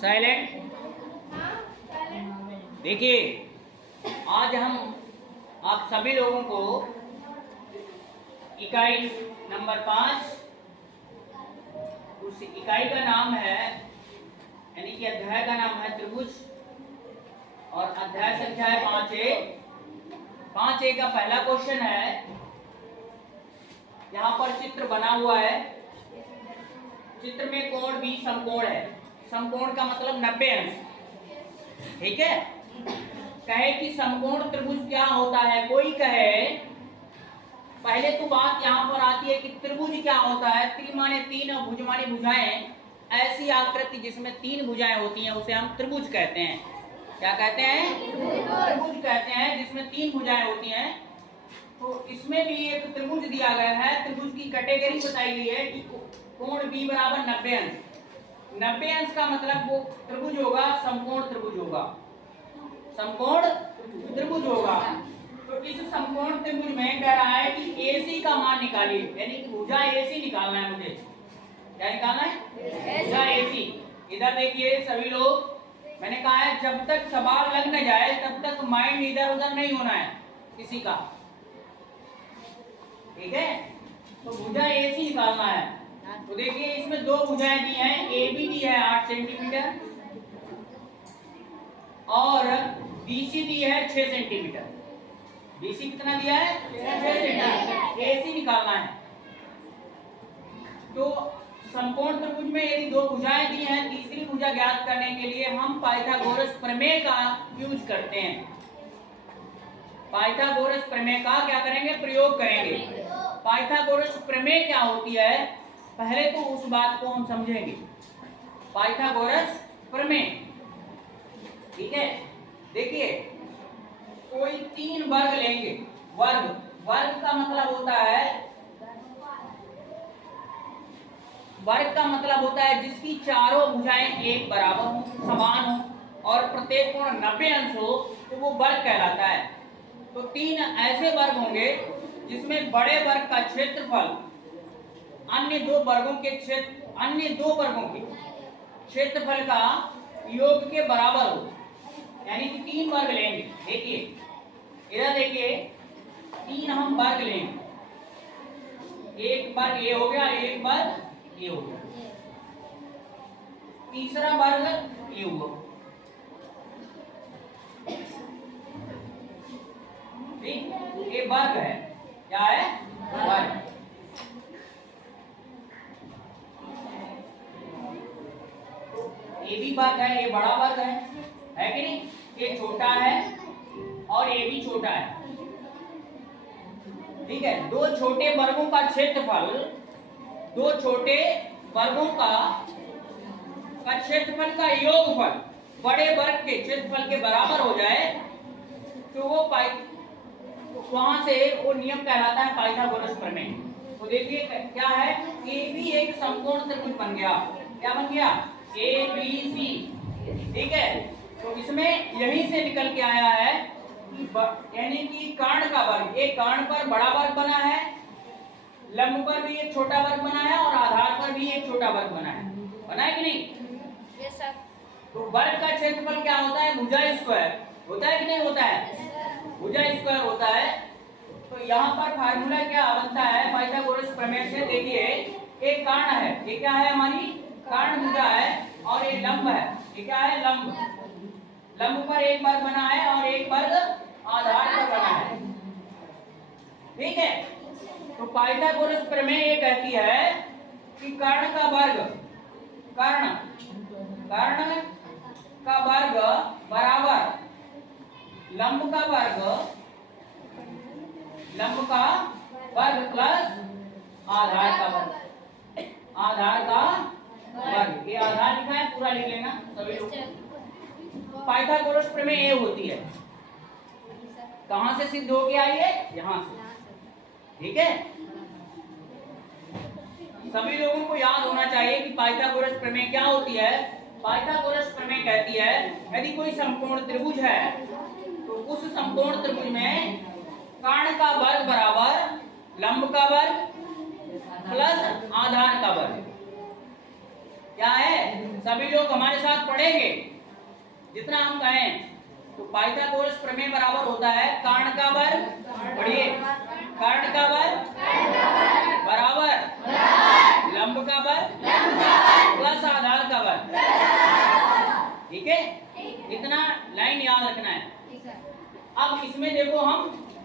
Silent. देखिए, आज हम आप सभी लोगों को इकाई नंबर 5, उस इकाई का नाम है यानी कि अध्याय का नाम है त्रिभुज और अध्याय संख्या है 5A। 5A का पहला क्वेश्चन है। यहाँ पर चित्र बना हुआ है। चित्र में कोण भी समकोण है। समकोण का मतलब 90 अंश। ठीक है। कहे कि समकोण त्रिभुज क्या होता है। कोई कहे, पहले तो बात यहाँ पर आती है कि त्रिभुज क्या होता है। त्रि माने तीन और भुज माने भुजाएं। ऐसी आकृति जिसमें तीन भुजाएं होती हैं उसे हम त्रिभुज कहते हैं। क्या कहते हैं? त्रिभुज कहते हैं, जिसमें तीन भुजाएं होती हैं। तो इसमें भी एक त्रिभुज दिया गया है। त्रिभुज की कैटेगरी बताई गई है कि कोण b बराबर 90 अंश। 90 अंश का मतलब वो त्रिभुज होगा, समकोण त्रिभुज होगा। समकोण त्रिभुज होगा। तो इस समकोण त्रिभुज में कह रहा है कि AC का मान निकालिए, यानी कि भुजा AC निकालना है मुझे। क्या निकालना है? भुजा AC। इधर देखिए सभी लोग, मैंने कहा है जब तक सवाल लग न जाए तब तक माइंड इधर उधर नहीं होना है किसी का। ठीक है। तो भुजा AC निकालना है। तो देखिए इसमें दो भुजाएं दी हैं। AB दी है 8 सेंटीमीटर और BC दी है 6 सेंटीमीटर। BC कितना दिया है? 6 सेंटीमीटर। AC निकालना है। तो समकोण त्रिभुज में यदि दो भुजाएं दी हैं, तीसरी भुजा ज्ञात करने के लिए हम पाइथागोरस प्रमेय का यूज करते हैं। पाइथागोरस प्रमेय का क्या करेंगे? प्रयोग करेंगे। पाइथागोरस प्रमेय क्या होती है, पहले तो उस बात को हम समझेंगे। पाइथागोरस प्रमेय, ठीक है। देखिए, कोई तीन वर्ग लेंगे। वर्ग, वर्ग का मतलब होता है, वर्ग का मतलब होता है जिसकी चारों भुजाएं एक बराबर हो, समान हो और प्रत्येक कोण 90 अंश हो, तो वो वर्ग कहलाता है। तो तीन ऐसे वर्ग होंगे जिसमें बड़े वर्ग का क्षेत्रफल अन्य दो वर्गों के क्षेत्रफल का योग के बराबर हो, यानी कि तीन वर्ग लेंगे। देखिए इधर देखिए, तीन हम वर्ग लेंगे। एक वर्ग ये हो गया, एक वर्ग ये हो गया, तीसरा वर्ग ये हुआ। ठीक, ये वर्ग है। क्या है? वर्ग। ये भी वर्ग है, ये बड़ा वर्ग है कि नहीं? ये छोटा है और ये भी छोटा है। ठीक है। दो छोटे वर्गों का क्षेत्रफल, दो छोटे वर्गों का क्षेत्रफल का योगफल बड़े वर्ग के क्षेत्रफल के बराबर हो जाए तो वो वहां से वो नियम कहलाता है पाइथागोरस प्रमेय। तो देखिए क्या है, AB एक समकोण त्रिभुज बन गया। क्या बन गया? ABC। ठीक है। तो इसमें यहीं से निकल के आया है कि यानी कि कर्ण का वर्ग, एक कर्ण पर बड़ा वर्ग बना है, लंब पर भी एक छोटा वर्ग बना है और आधार पर भी एक छोटा वर्ग बना है। बना है कि नहीं? Yes sir. तो वर्ग का क्षेत्रफल क्या होता है? भुजा स्क्वायर होता है कि नहीं होता है? भुजा स्क्वायर होता है। तो यहाँ पर फार्मूला क्या बनता है पाइथागोरस प्रमेय से? देखिए, एक कर्ण है, ये क्या है? हमारी कर्ण भुजा है और ये लंब है। ये क्या है? लंब। लंब पर एक वर्ग बना है और एक वर्ग आधार पर बना है। ठीक है। तो पाइथागोरस प्रमेय ये कहती है कि कर्ण का वर्ग, कर्ण का वर्ग बराबर लंब का वर्ग प्लस आधार का वर्ग। आधार का वर्ग, ये आधार लिखा है, पूरा लिख लेना सभी लोग। पाइथागोरस प्रमेय ये होती है। कहां से सिद्ध हो के आई है? यहां से। ठीक है। सभी लोगों को याद होना चाहिए कि पाइथागोरस प्रमेय क्या होती है। पाइथागोरस प्रमेय कहती है यदि कोई समकोण त्रिभुज है तो उस समकोण त्रिभुज में कर्ण का वर्ग बराबर लंब का वर्ग प्लस आधार का वर्ग। क्या है? सभी लोग हमारे साथ पढ़ेंगे जितना हम कहें। तो पाइथागोरस प्रमेय बराबर होता है कर्ण का वर्ग, पढ़िए, कर्ण का वर्ग बराबर लंब का वर्ग प्लस आधार का वर्ग। ठीक है, इतना लाइन याद रखना है। अब इसमें देखो हम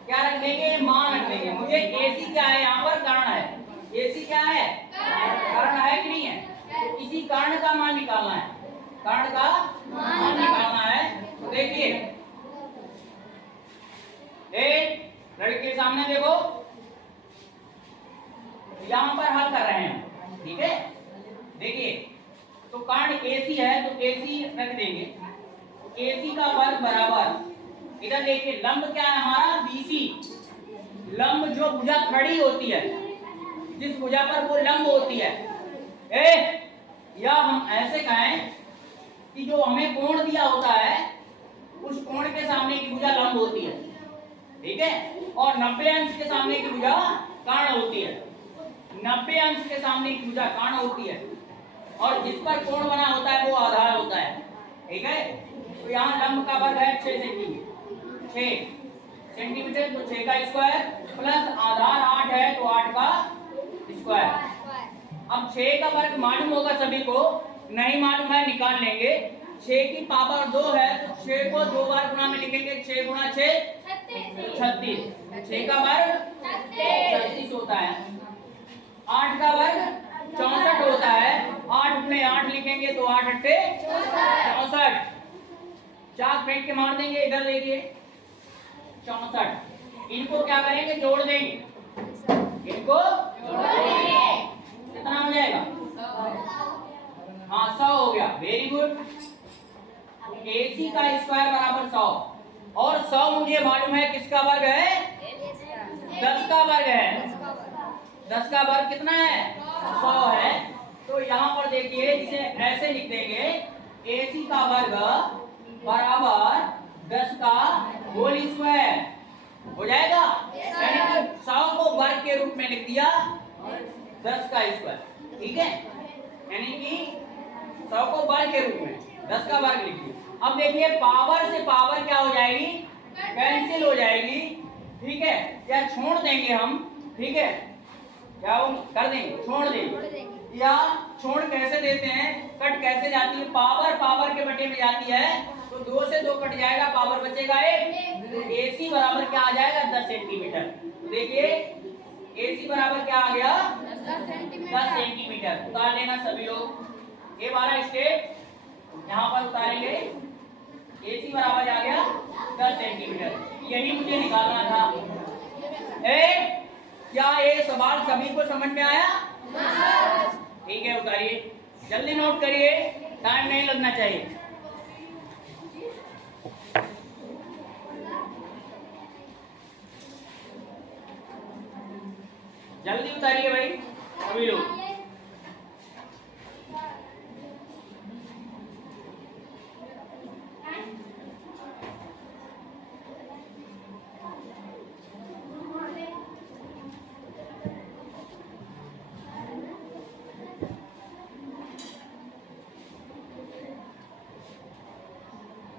क्या रख देंगे, मान रख देंगे। मुझे AC क्या है, यहाँ पर कर्ण है। AC क्या है, कर्ण है कि नहीं है? तो इसी कर्ण का मान निकालना है, कर्ण का मान निकालना है। तो देखिए लड़के के सामने देखो, यहाँ पर हल कर रहे हैं। ठीक है, देखिए तो कर्ण AC है तो AC रख देंगे। AC का वर्ग बराबर, इधर देखिए लंब क्या है हमारा, BC। लंब जो भुजा खड़ी होती है, जिस भुजा पर वो लंब होती है, या हम ऐसे कहें कि जो हमें कोण दिया होता है उस कोण के सामने की भुजा लंब होती है। ठीक है, और 90 अंश के सामने की भुजा कर्ण होती है। 90 अंश के सामने की भुजा कर्ण होती है और जिस पर कोण बना होता है वो आधार होता है। ठीक है, तो यहाँ लंब का वर्ग है 6 सेंटीमीटर, 6 सेंटीमीटर, तो 6 का स्क्वायर प्लस आधार 8 है तो 8 का स्क्वायर। अब 6 का वर्ग मालूम होगा सभी को, नहीं मालूम है निकाल लेंगे। 6 की पावर 2 है तो 6 को 2 बार गुणा में लिखेंगे, 6 गुणा 6 36, 6 का वर्ग 36 होता है। 8 का वर्ग 64 होता है, 8 गुणे 8 लिखेंगे तो 8 अट्ठे 64, 4 फेंक के मार देंगे। इधर देखिए 64, इनको क्या करेंगे, जोड़ देंगे, इनको कितना हो जाएगा, हाँ 100 हो गया, वेरी गुड। AC का स्क्वायर बराबर 100 और 100 मुझे मालूम है किसका वर्ग है, 10 का वर्ग है। 10 का वर्ग कितना है, 100 है। तो यहाँ पर देखिए इसे ऐसे लिख देंगे, AC का वर्ग बराबर 10 का होल स्क्वायर हो जाएगा। यानी कि 100 को वर्ग के रूप में लिख दिया, 10 का स्क्वायर। ठीक है, यानी कि 100 को वर्ग के रूप में 10 का वर्ग लिख दिया। अब देखिए पावर से पावर क्या हो जाएगी, कैंसिल हो जाएगी। ठीक है, या छोड़ देंगे हम। ठीक है, क्या कर देंगे, छोड़ देंगे। या छोड़ कैसे देते हैं, कट कैसे जाती है, पावर पावर के बटे में जाती है तो 2 से 2 कट जाएगा, पावर बचेगा 1। तो AC बराबर क्या आ जाएगा, 10 सेंटीमीटर। तो देखिए AC बराबर क्या आ गया, 10 सेंटीमीटर। उतार लेना सभी लोग, ये वाला स्टेप यहाँ पर उतारेंगे। AC बराबर आ गया 10 सेंटीमीटर, यही मुझे निकालना था। क्या ये सवाल सभी को समझ में आया? ठीक है, उतारिए, जल्दी नोट करिए, टाइम नहीं लगना चाहिए। जल्दी उतारिए भाई सभी लोग।